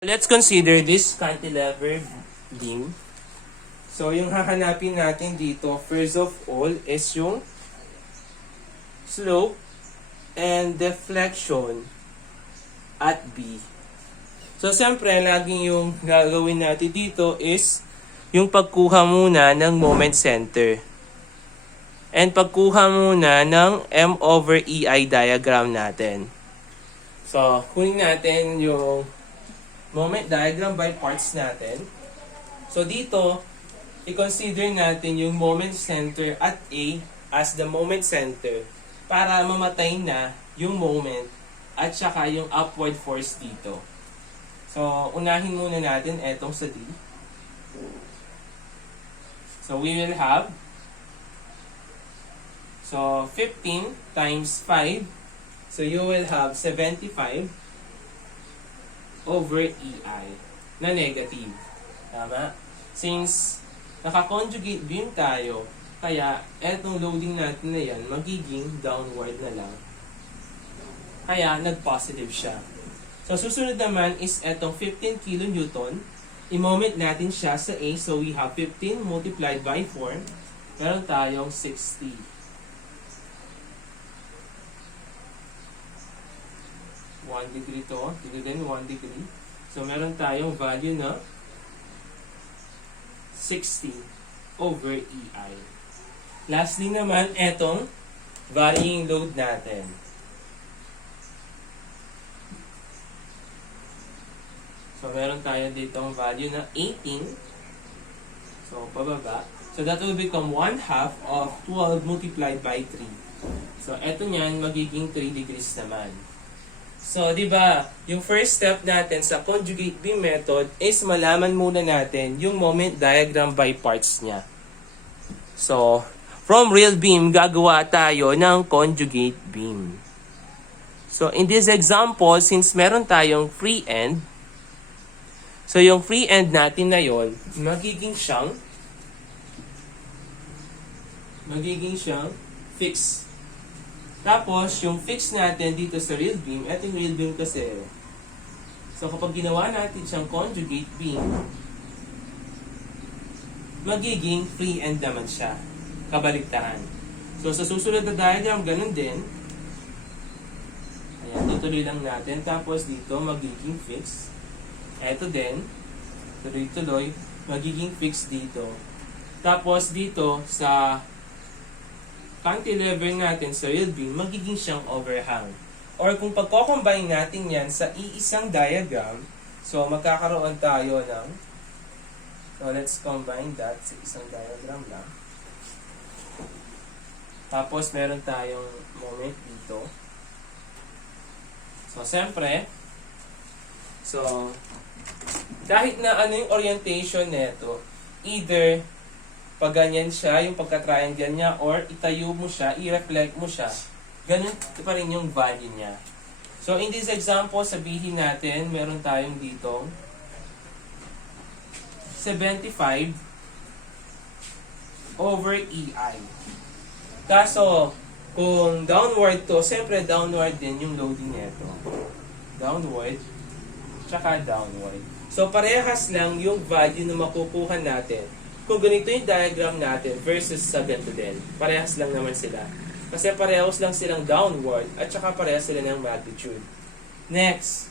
Let's consider this cantilever beam. So, yung hahanapin natin dito, first of all, is yung slope and deflection at B. So, siyempre, laging yung gagawin natin dito is yung pagkuha muna ng moment center. And pagkuha muna ng M over EI diagram natin. So, kunin natin yung moment diagram by parts natin. So, dito, i-consider natin yung moment center at A as the moment center para mamatay na yung moment at saka yung upward force dito. So, unahin muna natin etong sa D. So, we will have 15 times 5. So, you will have 75 over EI na negative. Tama? Since naka-conjugate beam tayo, kaya etong loading natin na yan, magiging downward na lang. Kaya nag-positive siya. So, susunod naman is etong 15 kN. I-moment natin siya sa A. So, we have 15 multiplied by 4. Meron tayong 60. Degree to, dito din 1 degree. So, meron tayong value na 60 over EI. Lastly naman, etong varying load natin. So, meron tayo ditong value na 18. So, pababa. So, that will become 1/2 of 12 multiplied by 3. So, eto niyan, magiging 3 degrees naman. So, di ba, yung first step natin sa conjugate beam method is malaman muna natin yung moment diagram by parts niya. So, from real beam, gagawa tayo ng conjugate beam. So, in this example, since meron tayong free end, so yung free end natin na yon magiging siyang fixed. Tapos, yung fix natin dito sa real beam, eto yung real beam kasi. So, kapag ginawa natin siyang conjugate beam, magiging free end naman siya. Kabaligtaran. So, sa susunod na diagram, ganun din. Ayan, tutuloy lang natin. Tapos, dito, magiging fix. Eto din, tuloy-tuloy, magiging fix dito. Tapos, dito, sa cantilever natin sa real beam, magiging siyang overhang. Or kung pagko-combine natin yan sa iisang diagram, so magkakaroon tayo ng, so let's combine that sa isang diagram lang. Tapos meron tayong moment dito. So siyempre, so kahit na ano yung orientation nito, either pag ganyan siya, yung pagka-triangle niya, or itayo mo siya, i-reflect mo siya, ganun pa rin yung value niya. So, in this example, sabihin natin, meron tayong dito 75 over EI. Kaso, kung downward to, siyempre downward din yung loading nito. Downward, tsaka downward. So, parehas lang yung value na makukuha natin kung ganito yung diagram natin versus sa ganito din. Parehas lang naman sila. Kasi parehas lang silang downward at saka parehas sila ng magnitude. Next,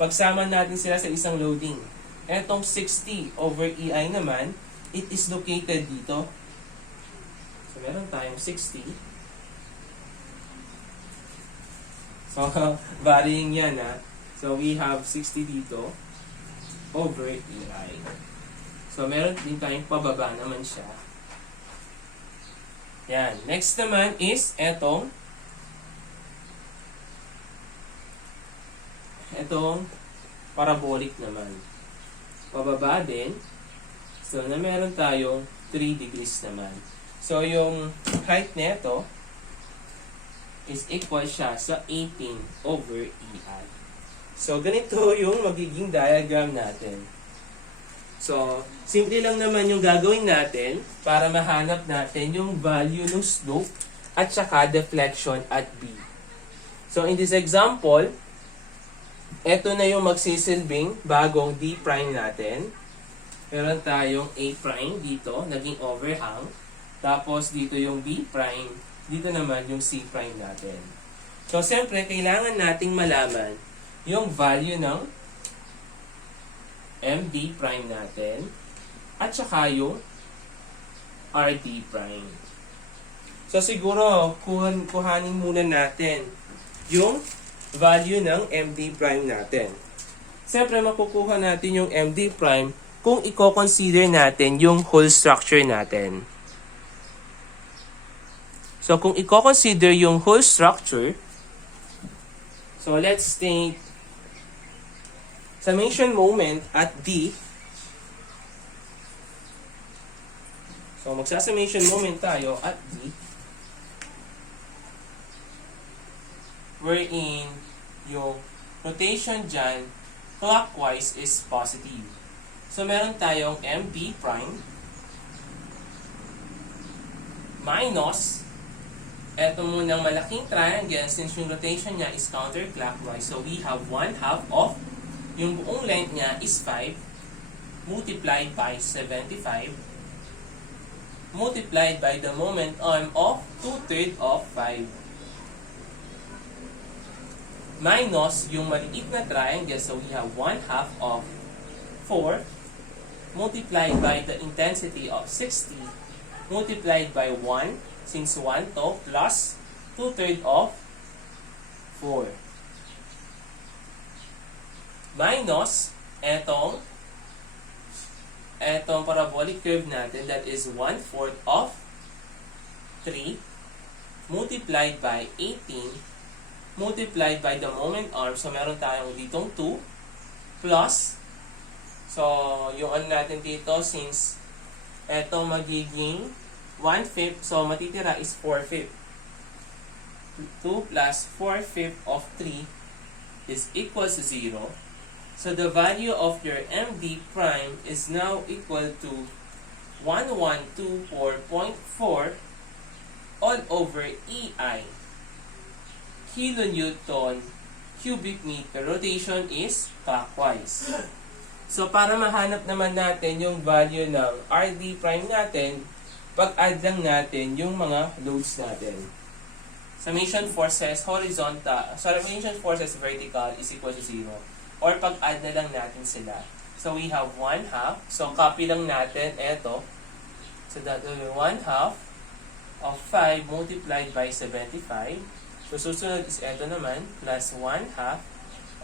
pagsama natin sila sa isang loading. Etong 60 over EI naman, it is located dito. So, meron tayong 60. So, varying yan ha. So, we have 60 dito over EI. So, meron din tayong pababa naman siya. Yan. Next naman is etong parabolic naman. Pababa din. So, na meron tayong 3 degrees naman. So, yung height nito is equal siya sa 18 over EI. So, ganito yung magiging diagram natin. So, simple lang naman yung gagawin natin para mahanap natin yung value ng slope at saka deflection at B. So, in this example, Ito na yung magsisilbing bagong D prime natin. Meron tayong A prime dito, naging overhang. Tapos dito yung B prime. Dito naman yung C prime natin. So, siyempre, kailangan nating malaman yung value ng MD prime natin at saka yung RD prime. So, siguro, kuhanin muna natin yung value ng MD prime natin. Siyempre, makukuha natin yung MD prime kung i-consider natin yung whole structure natin. So, kung i-consider yung whole structure, so let's state summation moment at D. So, magsa-summation moment tayo at D, wherein yung rotation dyan clockwise is positive. So, meron tayong MB prime minus eto munang malaking triangle, since yung rotation niya is counterclockwise. So, we have 1/2 of, yung buong length niya is 5, multiplied by 75, multiplied by the moment arm of 2/3 of 5. Minus yung maliit na triangle, so we have 1/2 of 4, multiplied by the intensity of 60, multiplied by 1, since 1 to, plus 2/3 of 4. Minus etong parabolic curve natin, that is 1/4 of 3, multiplied by 18, multiplied by the moment arm. So, meron tayong ditong 2, plus, so, yung ano natin dito, since eto magiging 1/5, so matitira is 4/5. 2 plus 4/5 of 3 is equals to 0. So the value of your MD prime is now equal to 1124.4 all over EI. Kilonewton cubic meter. Rotation is clockwise. So para mahanap naman natin yung value ng RD prime natin, pag-add lang natin yung mga loads natin. Summation forces horizontal, summation forces vertical is equal to 0. Or pag-add na lang natin sila. So we have 1/2. So copy lang natin ito. So that will be 1/2 of 5 multiplied by 75. So susunod is ito naman, plus 1/2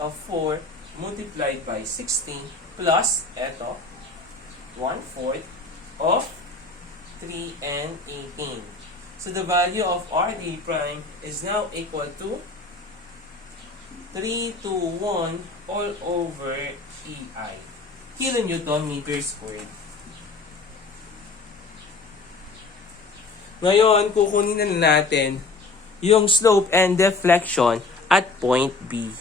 of 4 multiplied by 16 plus ito, 1/4 of 3 and 18. So the value of RD prime is now equal to 321 all over EI. Kilonewton meter squared. Ngayon, kukunin na natin yung slope and deflection at point B.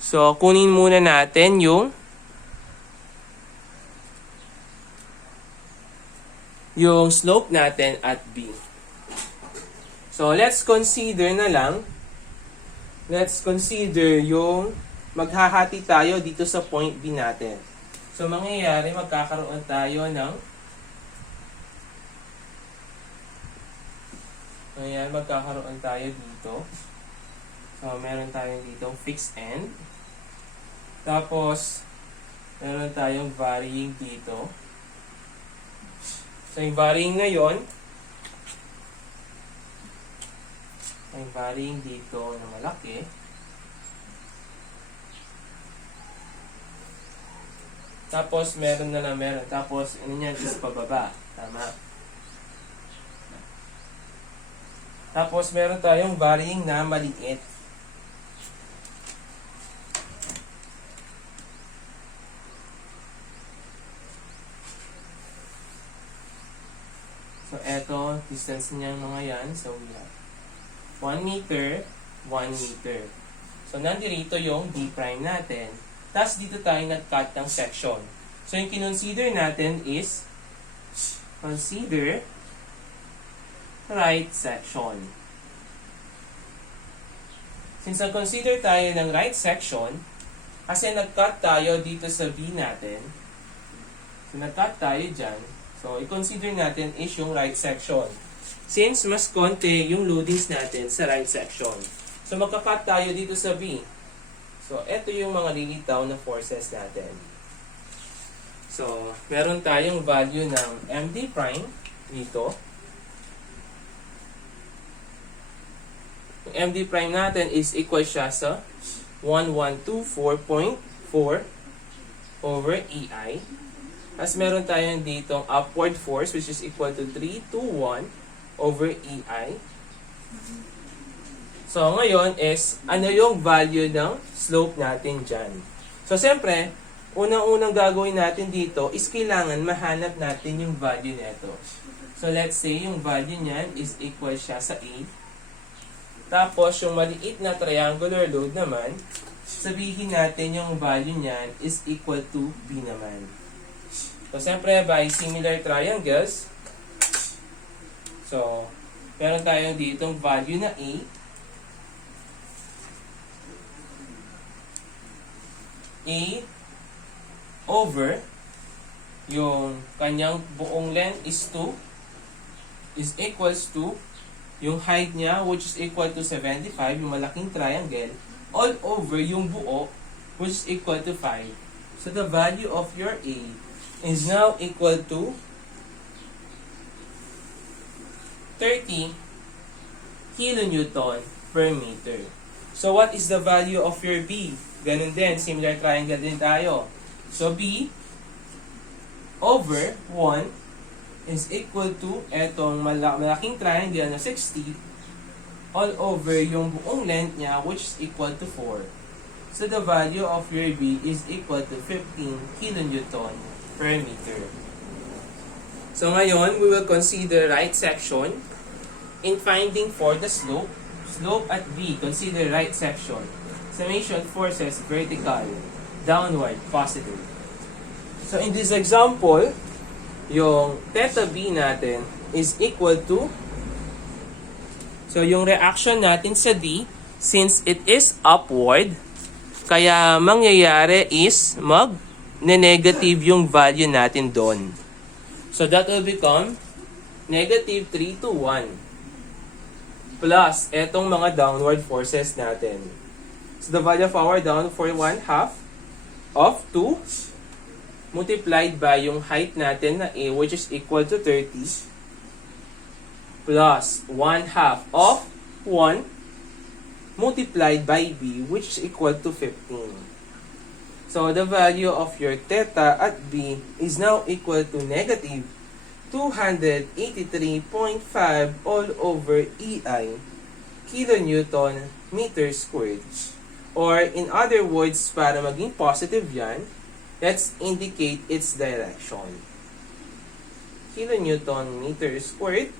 So, kunin muna natin yung slope natin at B. So, let's consider na lang. Let's consider yung maghahati tayo dito sa point B natin. So, mangyayari, magkakaroon tayo ng magkakaroon tayo dito. So, meron tayong dito fixed end. Tapos, meron tayong varying dito. So, yung varying ngayon, yung varying dito na malaki. Tapos, meron na lang meron. Tapos, ano yan is pababa. Tama. Tapos, meron tayong varying na maliit. So, eto, distance niya mga yan. So, we have 1 meter, 1 meter. So, nandito yung D prime natin. Tapos, dito tayo nag-cut ng section. So, yung kinonsider natin is consider right section. Since nag-consider tayo ng right section, kasi nag-cut tayo dito sa B natin. So, nag-cut tayo dyan. So, i-consider natin is yung right section. Since mas konti yung loadings natin sa right section. So, magka-cut tayo dito sa B. So, ito yung mga lilitaw na forces natin. So, meron tayong value ng MD prime dito. Yung MD prime natin is equal siya sa 1124.4 over EI. As meron tayong ditong upward force which is equal to 321 over EI. So, ngayon is, ano yung value ng slope natin dyan? So, siyempre, unang-unang gagawin natin dito is kailangan mahanap natin yung value nito. So, let's say, yung value niyan is equal siya sa A. Tapos, yung maliit na triangular load naman, sabihin natin yung value niyan is equal to B naman. So, siyempre, by similar triangles, so, meron tayong ditong value na A. A over yung kanyang buong length is 2 is equals to yung height niya which is equal to 75, yung malaking triangle, all over yung buo which is equal to 5. So, the value of your A is now equal to 30 kilonewton per meter. So, what is the value of your B? Ganun din, similar triangle din tayo. So, B over 1 is equal to etong malaking triangle na 60 all over yung buong length niya which is equal to 4. So, the value of your B is equal to 15 kilonewton per meter. So, ngayon, we will consider right section in finding for the slope. Slope at B, consider right section. Summation forces vertical, downward, positive. So, in this example, yung theta B natin is equal to, so yung reaction natin sa D, since it is upward, kaya mangyayari is mag-negative yung value natin doon. So, that will become negative 3 to 1 plus etong mga downward forces natin. So, the value of our down for 1/2 of 2 multiplied by yung height natin na A which is equal to 30 plus 1/2 of 1 multiplied by B which is equal to 15. So, the value of your theta at B is now equal to negative 283.5 all over EI kilonewton meter squared. Or in other words, para maging positive yan, let's indicate its direction. Kilonewton meter squared.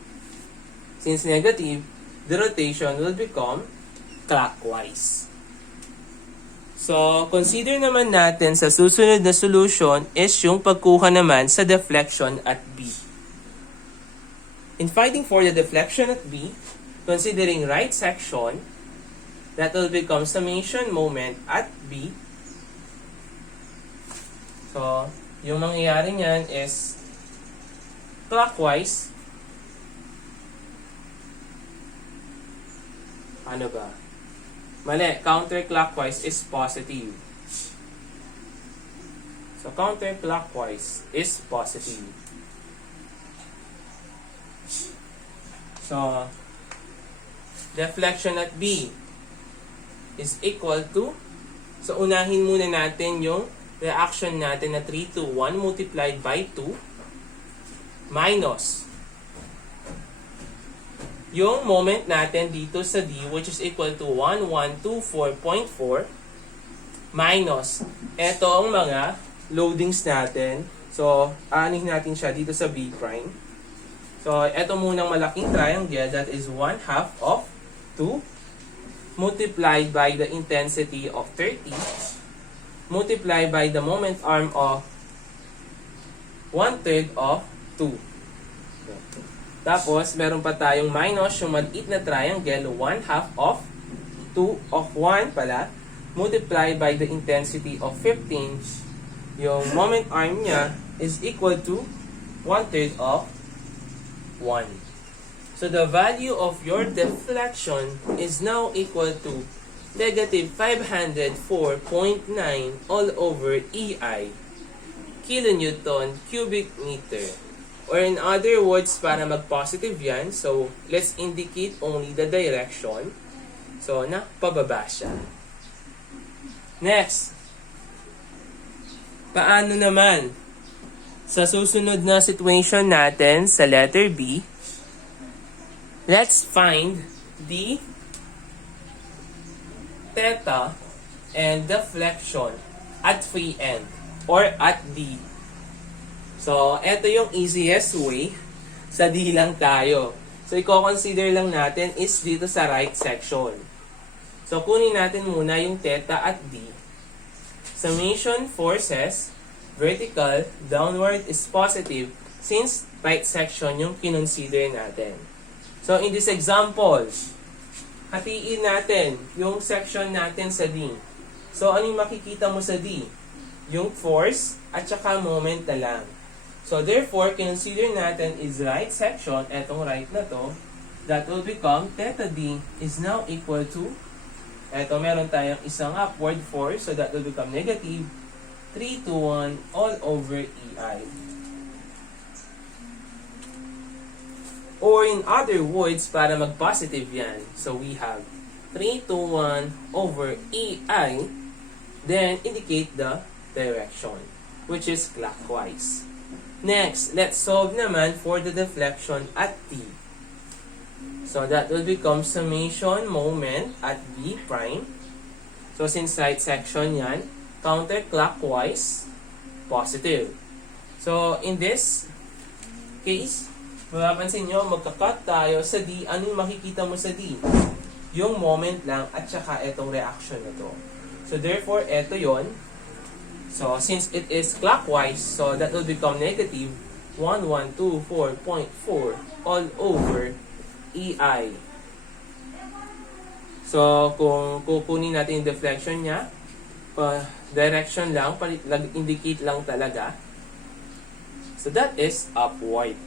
Since negative, the rotation will become clockwise. So, consider naman natin sa susunod na solution is yung pagkuha naman sa deflection at B. In finding for the deflection at B, considering right section, that will become summation moment at B. So, yung mangyayari niyan is clockwise. Ano ba? Mali, counterclockwise is positive. So, counterclockwise is positive. So, deflection at B is equal to, so unahin muna natin yung reaction natin na 3 to 1 multiplied by 2 minus yung moment natin dito sa D which is equal to 1124.4 minus eto ang mga loadings natin. So, aanihin natin siya dito sa B prime. So, eto munang malaking triangle that is 1/2 of 2 multiplied by the intensity of 30 multiplied by the moment arm of 1/3 of 2. Tapos, meron pa tayong minus yung maliit na triangle 1/2 of 2 of 1 pala, multiply by the intensity of 15, yung moment arm niya is equal to 1/3 of 1. So the value of your deflection is now equal to negative 504.9 all over EI, kilonewton cubic meter. Or in other words, para mag-positive yan, so let's indicate only the direction. So, pababa siya. Next, paano naman sa susunod na situation natin sa letter B? Let's find the theta and deflection at free end or at D. So, ito yung easiest way. Sa D lang tayo. So, i-consider lang natin is dito sa right section. So, kunin natin muna yung theta at D. Summation forces, vertical, downward is positive since right section yung kinonsider natin. So, in this example, hatiin natin yung section natin sa D. So, ano yung makikita mo sa D? Yung force at saka moment na lang. So, therefore, consider natin is right section, etong right na to, that will become theta D is now equal to, eto meron tayong isang upward force, so that will become negative 3 to 1 all over EI. Or in other words, para mag-positive yan, so we have 3 to 1 over EI, then indicate the direction, which is clockwise. Next, let's solve naman for the deflection at T. So that will become summation moment at B prime. So since right section yan, counterclockwise, positive. So in this case, mapapansin nyo, magka-cut tayo sa D. Ano yung makikita mo sa D? Yung moment lang at saka etong reaction na to. So therefore, eto yon. So, since it is clockwise, so that will become negative 1124.4 all over EI. So, kung kukunin natin yung deflection niya, direction lang, indicate lang talaga. So, that is upward.